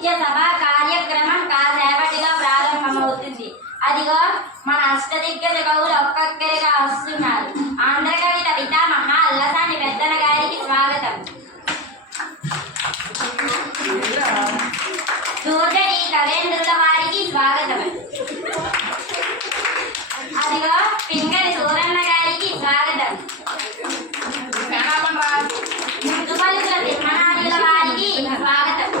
నిత్య సభ కార్యక్రమం కాసేపటిగా ప్రారంభమవుతుంది. అదిగో మన అష్టదిగ్గజ కవులు ఒక్కొక్కరిగా వస్తున్నారు. ఆంధ్రకవిత పితామహ అల్లసాని పెద్దన గారికి స్వాగతం. దూర్జటి కవేంద్రుల వారికి స్వాగతం అదిగో పింగళి సూరన్న గారికి స్వాగతం ముద్దుపల్లుల తిమ్మనాయుల వారికి స్వాగతం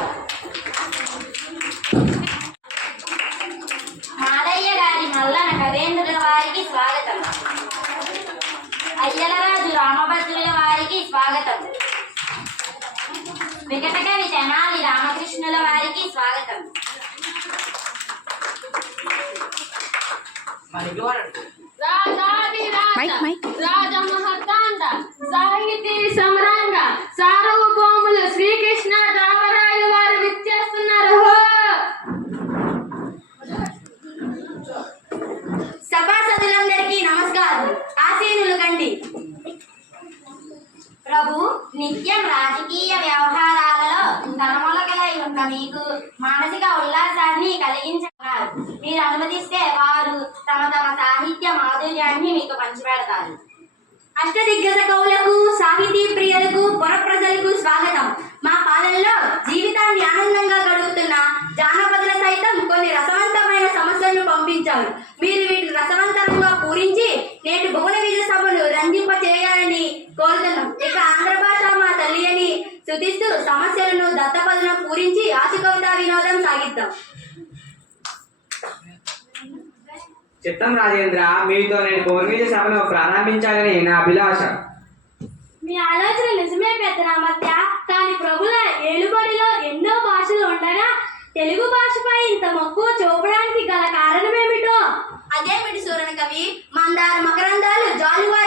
మాదయ్య గారి మల్లన కవేంద్రుల వారికి స్వాగతం అయ్యలరాజు రామభద్రుల వారికి స్వాగతం. వికటకవి తెనాలి రామకృష్ణుల వారికి స్వాగతం. Mic mic. రాజ మహతాండ సాహితీ సమరాంగ సార్వభౌములు శ్రీకృష్ణ సాహిత్య మీకు పంచిపెడతాను. అష్టదిగ్గజ కవులకు సాహితీ ప్రియులకు పొర ప్రజలకు స్వాగతం. మా పాలనలో జీవితాన్ని ఆనందంగా గడుపుతున్న జానపదుల సైతం కొన్ని రసవంతమైన సమస్యలను పంపించారు. మీరు వీటిని రసవంతంగా పూరించి నేటి భువన విజయ సభను రంజింప చేయాలని కోరుతున్నాం. ఇక ఆంధ్ర భాష మా తల్లి అని శుతిస్తూ సమస్యలను దత్తపదన పూరించి ఆశ కవిత వినోదం సాగిద్దాం. చిత్తం రాజేంద్ర మీతో నేను కోర్మీజ సభను ప్రారంభించాలని నా అభిలాష. మీ ఆలోచన నిజమే పెద్దరామత్య కానీ ప్రభుల ఏలుబడిలో ఎన్నో భాషలు ఉండగా తెలుగు భాషపై ఇంత మక్కువ చూపడానికి గల కారణమేమిటో? అదేమిటి సూరణ కవి మందార మకరందాలు జాలువారే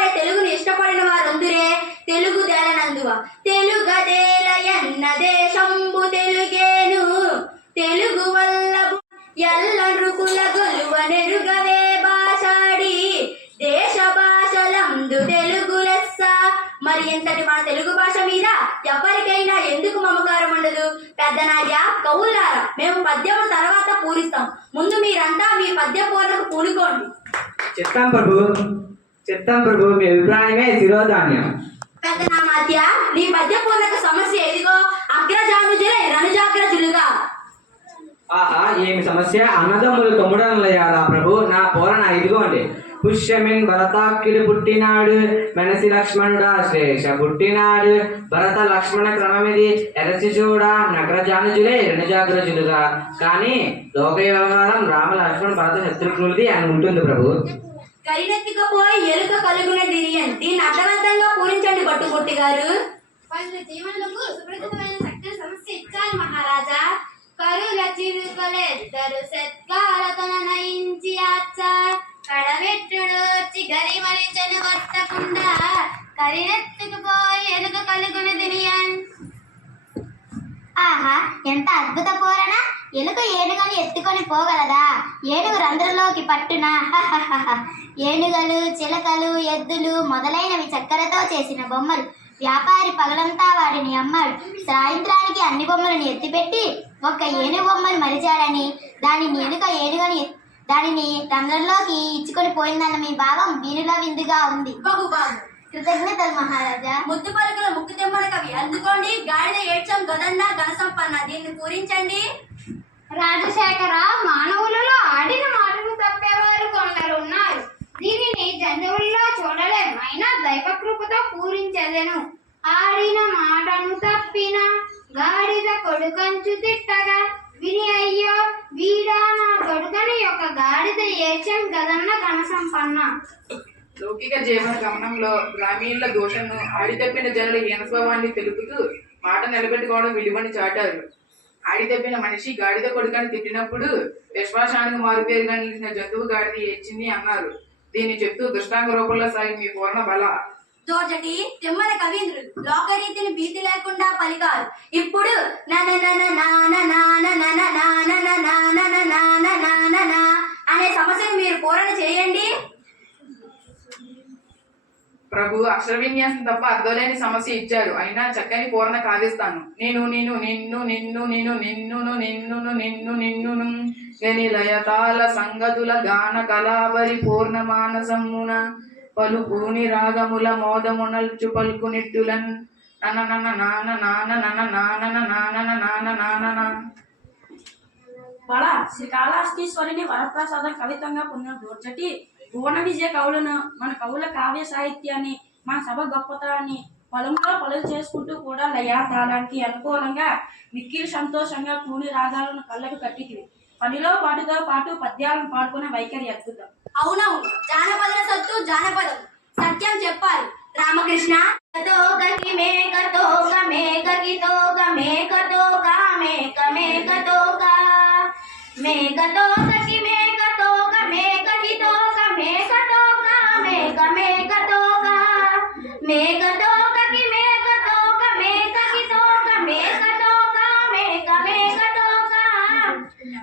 మరి ఇంతటి మన తెలుగు భాష మీద ఎవరికైనా ఎందుకు మమకారం ఉండదు? పెద్దనాయ కవులారా మేము పద్యము తర్వాత పూరిస్తాం. ముందు మీరంతా మీ పద్య పూర్ణకు పూనుకోండి. చిత్తం ప్రభు చిత్తం ప్రభు మీ అభిప్రాయమే శిరోధాన్యం. పెద్దనామాత్య నీ పద్య పూర్ణక సమస్య ఎదిగో అగ్రజానుజులై రణజాగ్రజులుగా. ఆహా ఏమి సమస్య? అన్నదమ్ములు తమ్ముడనలయ్యారా ప్రభు? నా పోరణ ఇదిగోండి. పుష్యమిన్ భరతాక్యుడు పుట్టినాడు. మెనసి లక్ష్మణుడా శ్రేష పుట్టినాడు. భరత లక్ష్మణ క్రమమిది ఎరసి చూడ నగరజానుజులే రణజాగ్రజులుగా కానీ లోక వ్యవహారం రామ లక్ష్మణ భరత శత్రుఘ్నులది అని ఉంటుంది ప్రభు. కరినెత్తుకపోయి ఎలుక కలుగున దిరియన్ దీన్ని అర్థవంతంగా పూరించండి బట్టుకొట్టి గారు సుపరిచితమైన శక్తి సమస్య ఇచ్చాలి మహారాజా. కరుల చిరుకలెద్దరు సత్కారతన నయించి ఆచ్చ కడవెట్టుడోచి గరిమరిచను వర్తకుండా కరినెత్తుకుపోయి ఎలుక కలుగును దినియన్ ఆహా ఎంత అద్భుత పోరణ. ఎలుక ఏనుగని ఎత్తుకొని పోగలదా? ఏనుగు రంధ్రంలోకి పట్టున? ఏనుగలు చిలకలు ఎద్దులు మొదలైనవి చక్కెరతో చేసిన బొమ్మలు. వ్యాపారి పగలంతా వాటిని అమ్మాడు. సాయంత్రానికి అన్ని బొమ్మలను ఎత్తిపెట్టి ఒక్క ఏనుగు బొమ్మను మరిచాడని దానిని ఎలుక ఏనుగని ఎత్తి దానిని రంధ్రంలోకి ఇచ్చుకొని పోయిందన్న మీ భావం వీణుల విందుగా ఉంది. బహు బాగు కృతజ్ఞతలు మహారాజా. ముద్దు పలుకుల ముక్కు తెమ్మన కవి. అందుకోండి గాడిద ఏడ్చం గదన్న ఘనసంపన్న? దీన్ని పూరించండి. రాజశేఖర మానవులలో ఆడిన మాటను తప్పేవారు కొందరు ఉన్నారు దీనిని జంతువుల్లో చూడలేం. అయినా దైవకృపతో పూరించదెను. ఆడిన మాటను తప్పిన గాడిద కొడుకంచు తిట్టగా విని అయ్యో వీడా నా కొడుకని యొక్క గాడిద ఏచం గదన్న ఘన సంపన్న లౌకిక జీవన గమనంలో గ్రామీణుల దోషను ఆడితప్పిన జనుల హీనస్వభావాన్ని తెలుపుతూ మాట నిలబెట్టుకోవడం విలువని చాటారు. ఆడితప్పిన మనిషి గాడిద కొడుకని తిట్టినప్పుడు విశ్వాసానికి మారుపేరు నిలిచిన జంతువు గాడిద ఏడ్చింది అన్నారు. దీన్ని చెప్తూ దృష్టాంగ రూపంలో సాగి మీ పూర్ణ బల. తోటటి తిమ్మన కవీంద్రులు లోకరీతిని భీతి లేకుండా పలికారు ఇప్పుడు నన నాన నాన నాన నాన అనే సమస్యను మీరు పూరణ చేయండి ప్రభు అక్షర విన్యాసం తప్ప అర్థలేని సమస్య ఇచ్చారు అయినా చక్కని పూర్ణ కావిస్తాను నేను నేను నిన్ను నిన్ను నేను నిన్నును నిన్నును నిన్ను నిన్నును గని లయతాల సంగతుల గాన కళావరి పూర్ణ మానసమున పలుకుని రాగముల మోదమునల్ చుపల్కునిట్టులన్ నన నన నాన నాన నన నానన నానన నాన నానన బల శ్రీకాళహస్తీశ్వరిని వరప్రసాదం కవితంగా పొందిన దూర్చటి భువన విజయ కవులను మన కవుల కావ్య సాహిత్యాన్ని మన సభ గొప్పతనాన్ని పొలంలో పనులు చేసుకుంటూ కూడా లయాతాళానికి అనుకూలంగా మిక్కిలి సంతోషంగా కూని రాగాలను కళ్ళకు కట్టికివి పనిలో పాటుతో పాటు పద్యాలను పాడుకునే వైఖరి అద్భుతం. అవునవును. జానపద సత్తు జానపదం. సత్యం చెప్పాలి. రామకృష్ణ తోగకి మేక తోగ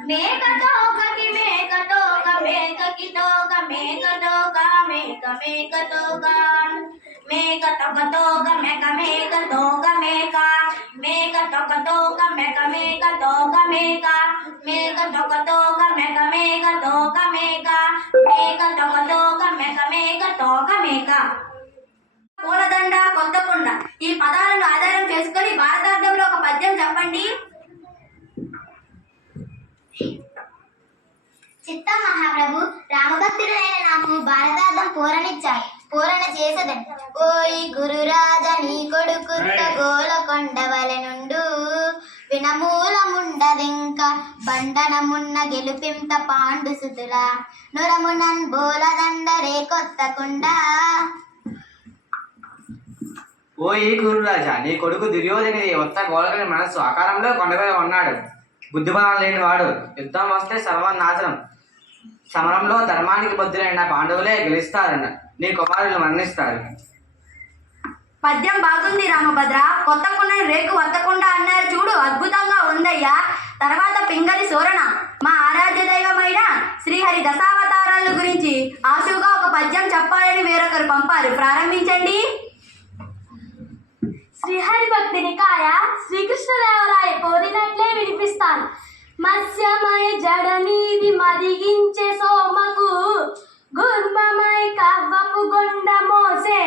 మేక తోకకి మేక తోక మేకకి తోక మేక తోక మేక మేక తోక మేక తొక తోక మేక మేక తోక మేక మేక తొక తోక మేక మేక తోక మేక మేక తొక తోక మేక మేక తోక మేక మేక తొక తోక మేక మేక తోక మేక పూలదండ కొత్తకొండ. ఈ పదాలను ఆధారం చేసుకొని భారతార్థంలో ఒక పద్యం చెప్పండి. చిత్తం మహాప్రభు రామభక్తుడైన నాకు భారతార్థం పూరణిచ్చాయి పూరణ చేసదని ఓయి గురురాజ నీ కొడుకుర్త గోలకొండవలె నుండు వినమూలముండదింక బండనమున్న గెలుపింత పాండు సుతుల నురమునన్ బోలదండరే కొత్తకుండా ఓ ఈ కురురాజా నీ కొడుకు దుర్యోధనిది ఉత్త గోళకని మనస్సు ఆకారంలో కొండగా ఉన్నాడు. బుద్ధిబలం లేని వాడు యుద్ధం వస్తే సర్వనాశనం సమరంలో ధర్మానికి బుద్ధులైన పాండవులే గెలుస్తారన్న నీ కుమారులు మరణిస్తారు పద్యం బాగుంది రామభద్ర. కొత్త కుండని రేకు వత్తకుండా అన్నారు చూడు అద్భుతంగా ఉందయ్యా. తర్వాత పింగళి సోరణ. మా ఆరాధ్య దైవమైన శ్రీహరి దశావతారాల గురించి ఆశువుగా ఒక పద్యం చెప్పాలని వేరొకరు పంపారు. ప్రారంభించండి. శ్రీహరి భక్తిని కాయ శ్రీకృష్ణదేవరాయ కోరినట్లే వినిపిస్తాను. మత్స్యమై జడనీది మరిగించే సోమకు గుర్మమై కవ్వపు గొండ మోసే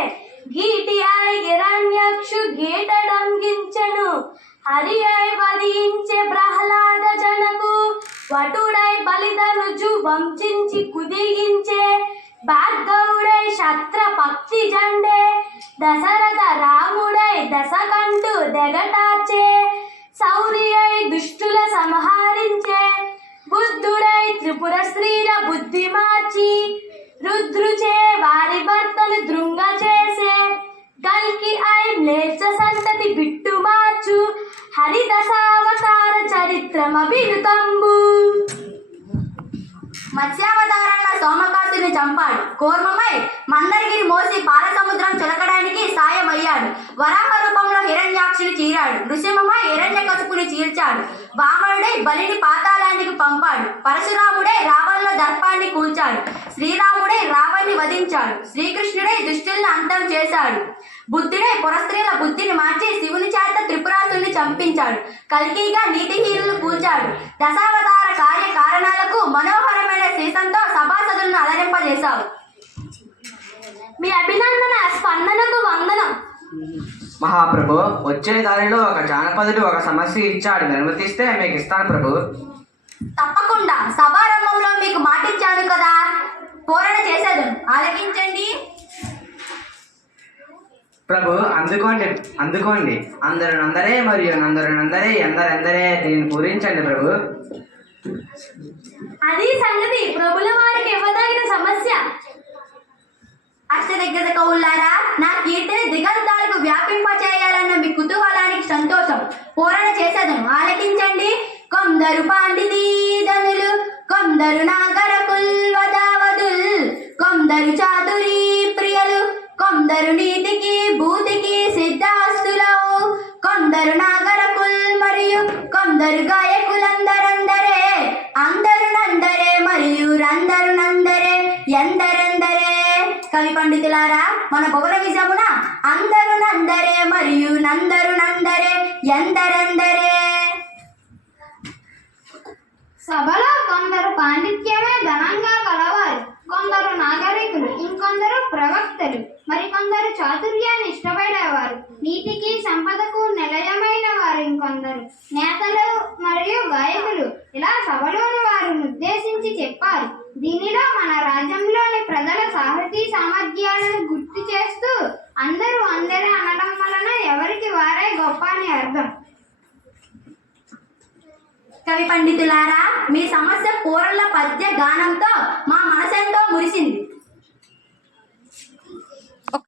గీటి ఐ గిరణ్యక్షు గీటడంగించెను. హరి అయి వధించే ప్రహ్లాద జనకు వటుడై బలిదనుజు వంచించి కుదిగించే భార్గవుడై శత్ర పక్షి జండే దశరథ రాముడై దశకంటూ దెగటాచే మత్స్యావతారంగా సోమకాసుని చంపాడు. కోర్మమై మందరిగిరి మోసి పాల సముద్రం చిలకడానికి సాయమయ్యాడు. వరాహ రూపంలో హిరణ్యాక్షుని చీరాడు. నృసింహమై హిరణ్య కసుపుని చీల్చాడు. వామనుడై బలిని పాతాళానికి పంపాడు. పరశురాముడై రావణుల దర్పాన్ని కూల్చాడు. శ్రీరాముడై రావణ్ణి వధించాడు. శ్రీకృష్ణుడై దుష్టుల్ని అంతం చేశాడు. బుద్ధుడై పురస్త్రీల బుద్ధిని మార్చి శివుని చేత త్రిపురాసుల్ని చంపించాడు. కల్కిగా నీతిహీనులు కూల్చాడు. దశావతార కార్య కారణాలకు మనోహరమైన సీసంతో సభాసదులను అలరింపజేశావు మీ అభినందన స్పందనకు వందనం. మహాప్రభు వచ్చే దారిలో ఒక జానపదుడు ఒక సమస్య ఇచ్చాడు. నిర్వర్తిస్తే మీకు ఇస్తాను ప్రభు. తప్పకుండా. సభారంభంలో మీకు మాటిచ్చాను కదా. పూరణ చేసేది ఆలకించండి. ప్రభు అందుకోండి అందుకోండి. అందరు నందరే మరియు నందరు నందరే ఎందరెందరే దీన్ని పూరించండి ప్రభు. అది సంగతి. ప్రభుల వారికి ఇవ్వదగిన సమస్య. అష్టదిగ్గజ కవులారా నా కీర్తిని దిగంతాలకు వ్యాపింపచేయాలన్న మీ కుతూహలానికి సంతోషం. పూరణ చేసేదను ఆలకించండి. కొందరు పాండితీధనులు కొందరు నాగర కొందరు చాతురి ప్రియలు కొందరు నీతికి భూతికి సిద్ధాస్తులవు కొందరు నాగరకుల్ మరియు కొందరు గాయకులందరందరే అందరు నందరే మరియు రందరు నందరే ఎందరందరే. కవి పండితులారా మన పొగల విజమున అందరు నందరే మరియు నందరు నందరే ఎందరందరే. సభలో కొందరు పాండిత్యమే ధనంగా కలవాలి కొందరు నాగరికులు ఇంకొందరు ప్రవక్తలు మరికొందరు చాతుర్యాన్ని ఇష్టపడేవారు నీతికి సంపదకు నిలయమైన వారు ఇంకొందరు. నేతలు మరియు గాయకులు ఇలా సభలోని వారిని ఉద్దేశించి చెప్పారు. దీనిలో మన రాజ్యంలోని ప్రజల సాహితీ సామర్థ్యాలను గుర్తు చేస్తూ అందరూ అందరే అనడం వలన ఎవరికి వారే గొప్ప అని అర్థం. కవి పండితులారా మీ సమస్య పూరల పద్య గానంతో మా మనసెంతో మురిసింది.